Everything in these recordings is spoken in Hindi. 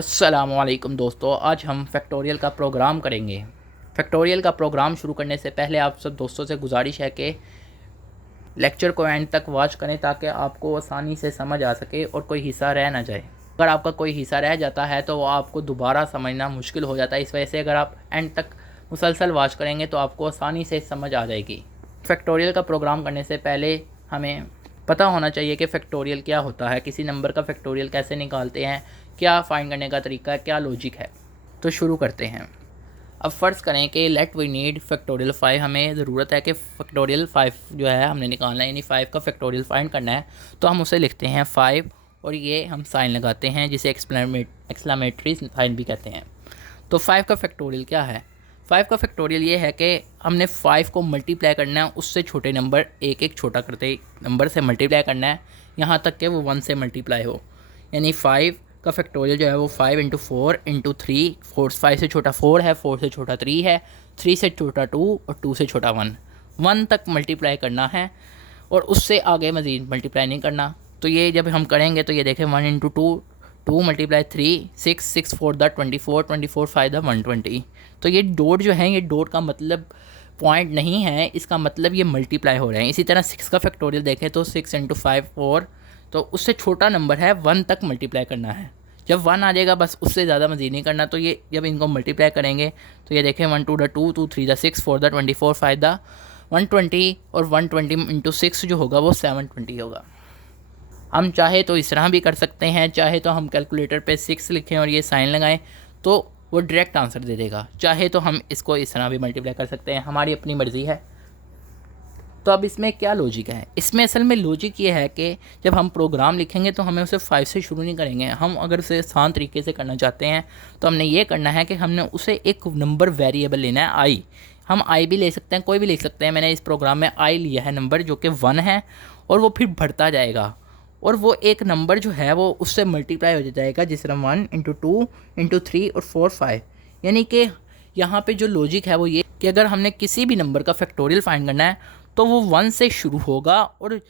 अस्सलामुअलैकुम दोस्तों, आज हम फैक्टोरियल का प्रोग्राम करेंगे। फैक्टोरियल का प्रोग्राम शुरू करने से पहले आप सब दोस्तों से गुजारिश है कि लेक्चर को एंड तक वॉच करें ताकि आपको आसानी से समझ आ सके और कोई हिस्सा रह ना जाए। अगर आपका कोई हिस्सा रह जाता है तो वो आपको दोबारा समझना मुश्किल हो जाता है। इस वजह से अगर आप एंड तक मुसलसल वॉच करेंगे तो आपको आसानी से समझ आ जाएगी। फैक्टोरियल का प्रोग्राम करने से पहले हमें पता होना चाहिए कि फैक्टोरियल क्या होता है, किसी नंबर का फैक्टोरियल कैसे निकालते हैं, क्या फाइंड करने का तरीका है, क्या लॉजिक है। तो शुरू करते हैं। अब फ़र्ज़ करें कि लेट वी नीड फैक्टोरियल 5, हमें ज़रूरत है कि फैक्टोरियल 5 जो है हमने निकालना है, यानी 5 का फैक्टोरियल फाइंड करना है। तो हम उसे लिखते हैं 5 और ये हम साइन लगाते हैं जिसे एक्सक्लेमेटरी साइन भी कहते हैं। तो 5 का फैक्टोरियल क्या है? 5 का फैक्टोरियल ये है कि हमने 5 को मल्टीप्लाई करना है, उससे छोटे नंबर एक एक छोटा करते नंबर से मल्टीप्लाई करना है यहाँ तक कि वो 1 से मल्टीप्लाई हो। यानी 5 का फैक्टोरियल जो है वो 5 इंटू 4 इंटू 3, 5 से छोटा 4 है, 4 से छोटा 3 है, 3 से छोटा 2 और 2 से छोटा 1 तक मल्टीप्लाई करना है और उससे आगे मज़ीद मल्टीप्लाई नहीं करना। तो ये जब हम करेंगे तो ये देखें 1 इंटू 2, 2 मल्टीप्लाई 3, 6, 6 4 द 24, 24 5 द 120। तो ये डॉट जो है, ये डॉट का मतलब पॉइंट नहीं है, इसका मतलब ये मल्टीप्लाई हो रहे हैं। इसी तरह 6 का फैक्टोरियल देखें तो 6 इंटू 5 4, तो उससे छोटा नंबर है 1 तक मल्टीप्लाई करना है। जब 1 आ जाएगा बस, उससे ज़्यादा मज़ीद नहीं करना। तो ये जब इनको मल्टीप्लाई करेंगे तो ये देखें 1 2 द 2, 2 3 द 6, 4 द 24 5 द 120 और 120 इंटू 6 जो होगा वो 720 होगा। हम चाहे तो इस तरह भी कर सकते हैं, चाहे तो हम कैलकुलेटर पे 6 लिखें और ये साइन लगाएं तो वो डायरेक्ट आंसर दे देगा। चाहे तो हम इसको इस तरह भी मल्टीप्लाई कर सकते हैं, हमारी अपनी मर्ज़ी है। तो अब इसमें क्या लॉजिक है? इसमें असल में लॉजिक ये है कि जब हम प्रोग्राम लिखेंगे तो हमें उसे 5 से शुरू नहीं करेंगे। हम अगर उसे आसान तरीके से करना चाहते हैं तो हमने ये करना है कि हमने उसे एक नंबर वेरिएबल लेना है, आई। हम आई भी ले सकते हैं, कोई भी ले सकते हैं। मैंने इस प्रोग्राम में आई लिया है नंबर जो कि 1 है और वो फिर बढ़ता जाएगा और वो एक नंबर जो है वो उससे मल्टीप्लाई हो जाएगा, जिस तरह 1 इंटू 2 इंटू 3 और 4 5। यानी कि यहाँ पे जो लॉजिक है वो ये कि अगर हमने किसी भी नंबर का फैक्टोरियल फाइंड करना है तो वो 1 से शुरू होगा और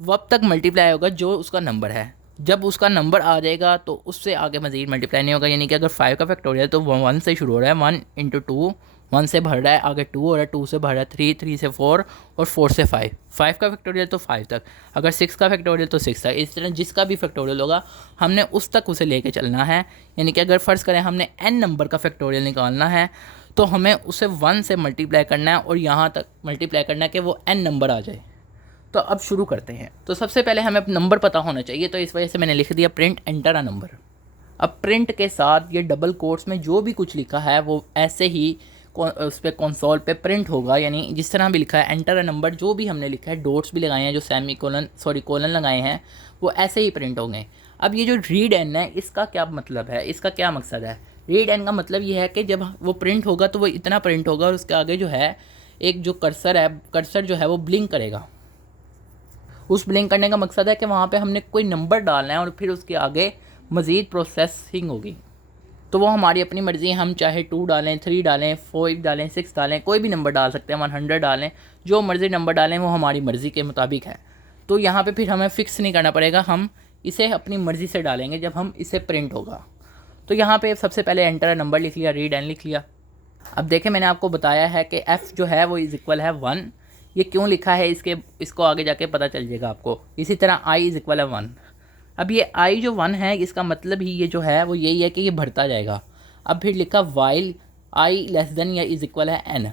वब तक मल्टीप्लाई होगा जो उसका नंबर है। जब उसका नंबर आ जाएगा तो उससे आगे मज़ीद मल्टीप्लाई नहीं होगा। यानी कि अगर 5 का फैक्टोरियल तो 1 से शुरू हो रहा है, 1 इंटू 2, 1 से भर रहा है, आगे 2 हो रहा है, 2 से भर रहा है 3, 3 से 4 और 4 से 5। 5 का फैक्टोरियल तो 5 तक, अगर 6 का फैक्टोरियल तो 6 तक। इस तरह जिसका भी फैक्टोरियल होगा हमने उस तक उसे लेके चलना है। यानी कि अगर फ़र्ज़ करें हमने n नंबर का फैक्टोरियल निकालना है तो हमें उसे 1 से मल्टीप्लाई करना है और यहाँ तक मल्टीप्लाई करना है कि वो n नंबर आ जाए। तो अब शुरू करते हैं। तो सबसे पहले हमें नंबर पता होना चाहिए, तो इस वजह से मैंने लिख दिया प्रिंट एंटर अ नंबर। अब प्रिंट के साथ ये डबल कोट्स में जो भी कुछ लिखा है वो ऐसे ही उस पर कंसोल पे प्रिंट होगा। यानी जिस तरह भी लिखा है एंटर अ नंबर, जो भी हमने लिखा है, डॉट्स भी लगाए हैं, जो सेमी कोलन लगाए हैं, वो ऐसे ही प्रिंट होंगे। अब ये जो रीड एन है इसका क्या मतलब है, इसका क्या मकसद है? रीड एन का मतलब ये है कि जब वो प्रिंट होगा तो वो इतना प्रिंट होगा और उसके आगे जो है एक जो कर्सर है, कर्सर जो है वो ब्लिंक करेगा। उस ब्लिंक करने का मकसद है कि वहाँ पे हमने कोई नंबर डालना है और फिर उसके आगे मज़ीद प्रोसेसिंग होगी। तो वो हमारी अपनी मर्ज़ी है, हम चाहे 2 डालें, 3 डालें, 4 डालें, 6 डालें, कोई भी नंबर डाल सकते हैं, 100 डालें, जो मर्ज़ी नंबर डालें वो हमारी मर्ज़ी के मुताबिक है। तो यहाँ पे फिर हमें फ़िक्स नहीं करना पड़ेगा, हम इसे अपनी मर्ज़ी से डालेंगे जब हम इसे प्रिंट होगा। तो यहाँ पे सबसे पहले एंटर नंबर लिख लिया, रीड एन लिख लिया। अब देखें मैंने आपको बताया है कि f जो है वो इज़ इक्वल है 1। ये क्यों लिखा है इसको आगे जाके पता चल जाएगा आपको। इसी तरह i इज़ इक्वल है 1। अब ये i जो 1 है इसका मतलब ही ये जो है वो यही है कि ये बढ़ता जाएगा। अब फिर लिखा वाइल i लेस देन या इज़ इक्वल है n,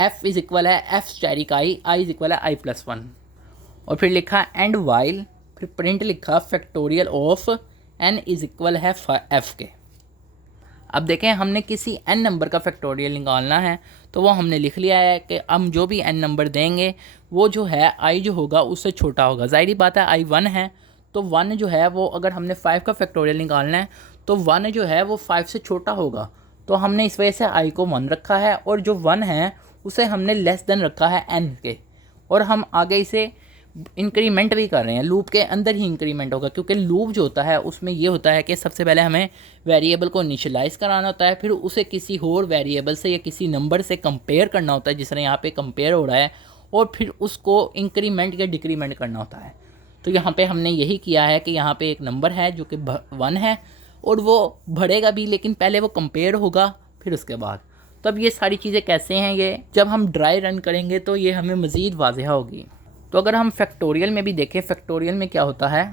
f इज़ इक्वल है f static i is equal है i+1। और फिर लिखा एंड वाइल, फिर प्रिंट लिखा factorial of n is equal है f के। अब देखें हमने किसी n नंबर का फैक्टोरियल निकालना है तो वो हमने लिख लिया है कि हम जो भी n नंबर देंगे वो जो है i जो होगा उससे छोटा होगा। ज़ाहिर बात है i 1 है तो 1 जो है वो, अगर हमने 5 का फैक्टोरियल निकालना है तो 1 जो है वो 5 से छोटा होगा। तो हमने इस वजह से i को 1 रखा है और जो 1 है उसे हमने लेस देन रखा है n के। और हम आगे इसे इंक्रीमेंट भी कर रहे हैं, लूप के अंदर ही इंक्रीमेंट होगा, क्योंकि लूप जो होता है उसमें ये होता है कि सबसे पहले हमें वेरिएबल को इनिशियलाइज़ कराना होता है, फिर उसे किसी और वेरिएबल से या किसी नंबर से कंपेयर करना होता है, जिस तरह यहाँ पे कंपेयर हो रहा है, और फिर उसको इंक्रीमेंट या डिक्रीमेंट करना होता है। तो यहाँ पे हमने यही किया है कि यहाँ पे एक नंबर है जो कि 1 है और वो बढ़ेगा भी, लेकिन पहले वो कंपेयर होगा फिर उसके बाद। तो अब ये सारी चीज़ें कैसे हैं, ये जब हम ड्राई रन करेंगे तो ये हमें मज़ीद वाज़ेह होगी। तो अगर हम फैक्टोरियल में भी देखें, फैक्टोरियल में क्या होता है,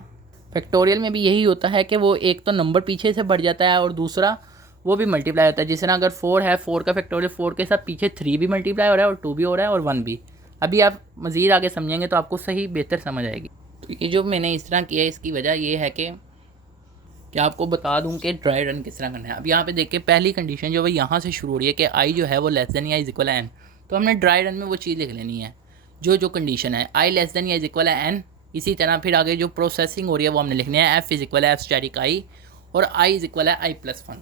फैक्टोरियल में भी यही होता है कि वो एक तो नंबर पीछे से बढ़ जाता है और दूसरा वो भी मल्टीप्लाई होता है। जिस तरह अगर 4 है, 4 का फैक्टोरियल 4 के साथ पीछे 3 भी मल्टीप्लाई हो रहा है और 2 भी हो रहा है और 1 भी। अभी आप मज़ीद आगे समझेंगे तो आपको सही बेहतर समझ आएगी। तो ये जो मैंने इस तरह किया है, इसकी वजह ये है कि आपको बता दूं कि ड्राई रन किस तरह करना है। अब यहाँ पे देखिए पहली कंडीशन जो है यहाँ से शुरू हो रही है कि आई जो है वो लेस देन या इज इक्वल है एन। तो हमने ड्राई रन में वो चीज़ लिख लेनी है जो कंडीशन है, आई लेस देन या इज इक्वल है एन। इसी तरह फिर आगे जो प्रोसेसिंग हो रही है वो हमने लिखनी है, एफ इज इक्वल है एफ स्टैटिक आई और आई इज इक्वल है आई प्लस 1।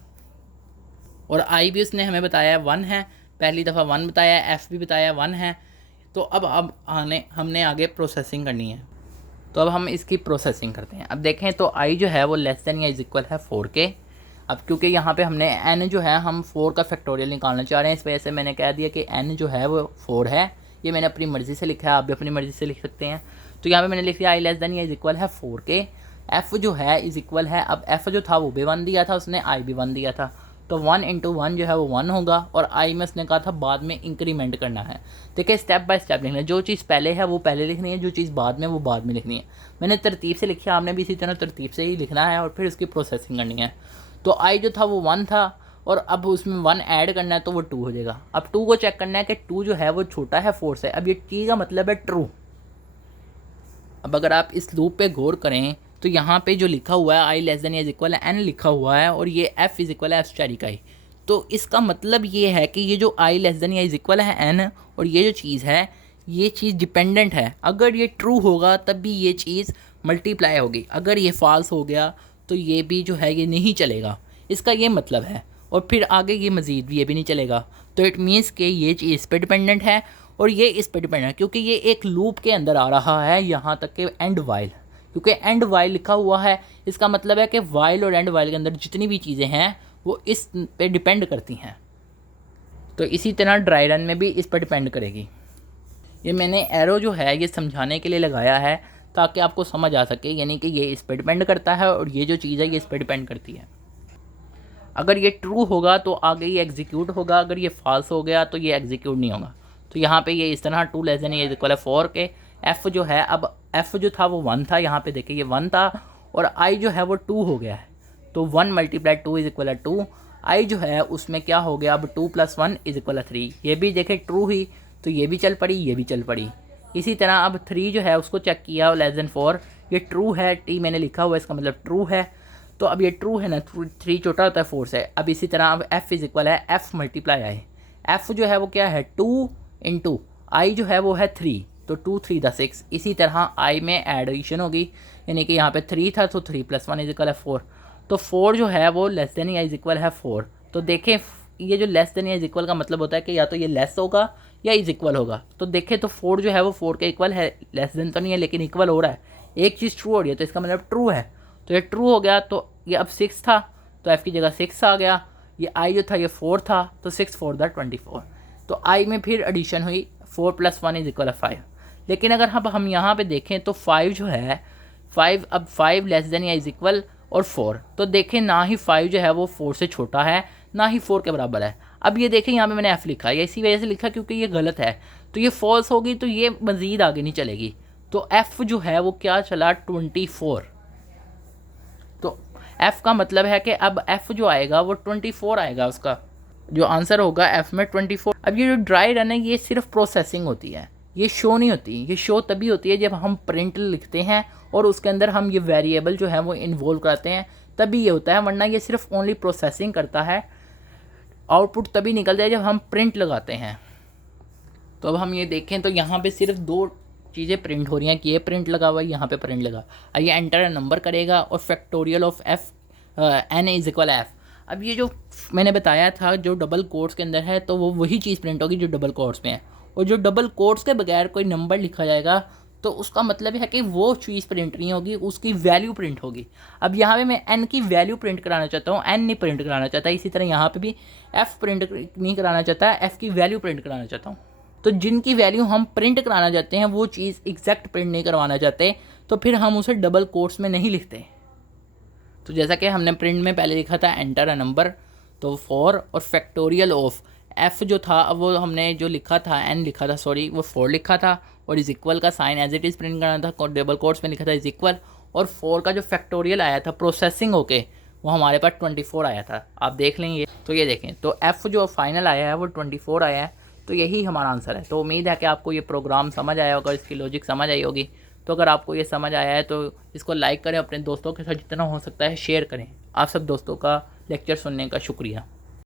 और आई भी उसने हमें बताया 1 है, पहली दफ़ा 1 बताया, एफ भी बताया 1 है। तो अब हमने आगे प्रोसेसिंग करनी है। तो अब हम इसकी प्रोसेसिंग करते हैं। अब देखें तो आई जो है वो लेस देन या इज इक्वल है 4 के। अब क्योंकि यहाँ पे हमने एन जो है हम 4 का फैक्टोरियल निकालना चाह रहे हैं, इस वजह से मैंने कह दिया कि एन जो है वो 4 है। ये मैंने अपनी मर्ज़ी से लिखा है, आप भी अपनी मर्ज़ी से लिख सकते हैं। तो यहाँ पे मैंने लिख दिया आई लेस देन या इज इक्वल है 4 के। एफ़ जो है इज इक्वल है, अब एफ़ जो था वो भी 1 दिया था उसने, आई भी 1 दिया था, तो 1 × 1 जो है वो 1 होगा। और आई में उसने कहा था बाद में इंक्रीमेंट करना है। देखिए स्टेप बाय स्टेप लिखना है, जो चीज़ पहले है वो पहले लिखनी है, जो चीज़ बाद में वो बाद में लिखनी है। मैंने तरतीब से लिखी है, आपने भी इसी तरह तरतीब से ही लिखना है और फिर उसकी प्रोसेसिंग करनी है। तो आई जो था वो 1 था और अब उसमें 1 ऐड करना है तो वो 2 हो जाएगा। अब 2 को चेक करना है कि 2 जो है वो छोटा है 4 से। अब ये टी का मतलब है ट्रू। अब अगर आप इस लूप पे गौर करें तो यहाँ पे जो लिखा हुआ है आई लेस देन या इज इक्वल है एन लिखा हुआ है और ये एफ इज इक्वल है एफ स्टैटिक आई। तो इसका मतलब ये है कि ये जो आई लेस देन या इज इक्वल है एन और ये जो चीज़ है ये चीज़ डिपेंडेंट है। अगर ये ट्रू होगा तब भी ये चीज़ मल्टीप्लाई होगी, अगर ये फॉल्स हो गया तो ये भी जो है ये नहीं चलेगा, इसका ये मतलब है। और फिर आगे ये मज़ीद भी ये भी नहीं चलेगा। तो इट मीन्स कि ये चीज़ इस पर डिपेंडेंट है और ये इस पर डिपेंडेंट है, क्योंकि ये एक लूप के अंदर आ रहा है यहाँ तक कि एंड वाइल। क्योंकि एंड वाइल लिखा हुआ है इसका मतलब है कि वाइल और एंड वाइल के अंदर जितनी भी चीज़ें हैं वो इस पे डिपेंड करती हैं। तो इसी तरह ड्राई रन में भी इस पर डिपेंड करेगी। ये मैंने एरो जो है ये समझाने के लिए लगाया है ताकि आपको समझ आ सके, यानी कि ये इस पर डिपेंड करता है और ये जो चीज़ है ये इस पर डिपेंड करती है। अगर ये ट्रू होगा तो आगे ये एग्जीक्यूट होगा, अगर ये फॉल्स हो गया तो ये एग्जीक्यूट नहीं होगा। तो यहाँ पे ये इस तरह 2 लेस देन इज इक्वल है 4 के। एफ़ जो है, अब एफ़ जो था वो 1 था, यहाँ पे देखिए ये 1 था और आई जो है वो 2 हो गया है। तो 1 × 2 इज इक्वल है 2। आई जो है उसमें क्या हो गया, अब 2 + 1 इज इक्वल है 3। ये भी देखें ट्रू हुई तो ये भी चल पड़ी, ये भी चल पड़ी। इसी तरह अब 3 जो है उसको चेक किया लेस देन 4, ये ट्रू है, टी मैंने लिखा हुआ है इसका मतलब ट्रू है। तो अब ये ट्रू है ना, 3 छोटा होता है 4 से। अब इसी तरह अब एफ़ इज इक्वल है एफ़ मल्टीप्लाई आई। एफ़ जो है वो क्या है 2 × आई जो है वो है 3, तो 2 × 3 = 6। इसी तरह आई में एडिशन होगी, यानी कि यहाँ पे 3 था तो 3 + 1 इज इक्वल है 4। तो 4 जो है वो लेस देन या इज इक्वल है 4। तो देखें ये जो लेस देन या इज इक्वल का मतलब होता है कि या तो ये लेस होगा या इज इक्वल होगा। तो देखें तो 4 जो है वो 4 के इक्वल है, लेस देन तो नहीं है लेकिन इक्वल हो रहा है। एक चीज़ ट्रू हो रही है तो इसका मतलब ट्रू है। तो ये ट्रू हो गया, तो ये अब 6 था तो एफ़ की जगह 6 आ गया। ये आई जो था ये 4 था तो 6 × 4 = 24। तो आई में फिर एडिशन हुई, 4 + 1 इज इक्वल है 5। लेकिन अगर हम यहाँ पे देखें तो 5 जो है 5, अब 5 लेस देन या इज इक्वल और 4, तो देखें ना ही 5 जो है वो 4 से छोटा है ना ही 4 के बराबर है। अब ये देखें यहाँ पे मैंने एफ़ लिखा है, इसी वजह से लिखा क्योंकि ये गलत है, तो ये फॉल्स होगी तो ये मज़ीद आगे नहीं चलेगी। तो एफ़ जो है वो क्या चला 24। तो एफ़ का मतलब है कि अब एफ़ जो आएगा वो 24 आएगा, उसका जो आंसर होगा एफ़ में 24। अब ये जो ड्राई रन है ये सिर्फ प्रोसेसिंग होती है, ये शो नहीं होती। ये शो तभी होती है जब हम प्रिंट लिखते हैं और उसके अंदर हम ये वेरिएबल जो है वो इन्वॉल्व करते हैं, तभी ये होता है, वरना ये सिर्फ ओनली प्रोसेसिंग करता है। आउटपुट तभी निकलता है जब हम प्रिंट लगाते हैं। तो अब हम ये देखें तो यहाँ पे सिर्फ 2 चीज़ें प्रिंट हो रही हैं कि ये प्रिंट लगा हुआ है, यहाँ पे प्रिंट लगा। अब ये एंटर नंबर करेगा और factorial of F N is equal F. अब ये जो मैंने बताया था जो डबल कोट्स के अंदर है तो वो वही चीज़ प्रिंट होगी जो डबल कोट्स में है, और जो डबल कोट्स के बगैर कोई नंबर लिखा जाएगा तो उसका मतलब है कि वो चीज़ प्रिंट नहीं होगी, उसकी वैल्यू प्रिंट होगी। अब यहाँ पे मैं एन की वैल्यू प्रिंट कराना चाहता हूँ, एन नहीं प्रिंट कराना चाहता। इसी तरह यहाँ पे भी एफ़ प्रिंट नहीं कराना चाहता, एफ़ की वैल्यू प्रिंट कराना चाहता हूँ। तो जिनकी वैल्यू हम प्रिंट कराना चाहते हैं वो चीज़ एग्जैक्ट प्रिंट नहीं करवाना चाहते, तो फिर हम उसे डबल कोट्स में नहीं लिखते। तो जैसा कि हमने प्रिंट में पहले लिखा था एंटर अ नंबर, तो 4 और फैक्टोरियल ऑफ एफ़ जो था, अब वो हमने जो लिखा था एन लिखा था, सॉरी वो 4 लिखा था, और इज इक्वल का sign as it is print करना था, डबल कोट्स में लिखा था इज इक्वल, और 4 का जो फैक्टोरियल आया था प्रोसेसिंग होके वो हमारे पास 24 आया था। आप देख लेंगे, तो ये देखें, तो एफ़ जो फाइनल आया है वो 24 आया है, तो यही हमारा आंसर है। तो उम्मीद है कि आपको ये प्रोग्राम समझ आया होगा, इसकी लॉजिक समझ आई होगी। तो अगर आपको ये समझ आया है तो इसको लाइक करें, अपने दोस्तों के साथ जितना हो सकता है शेयर करें। आप सब दोस्तों का लेक्चर सुनने का शुक्रिया।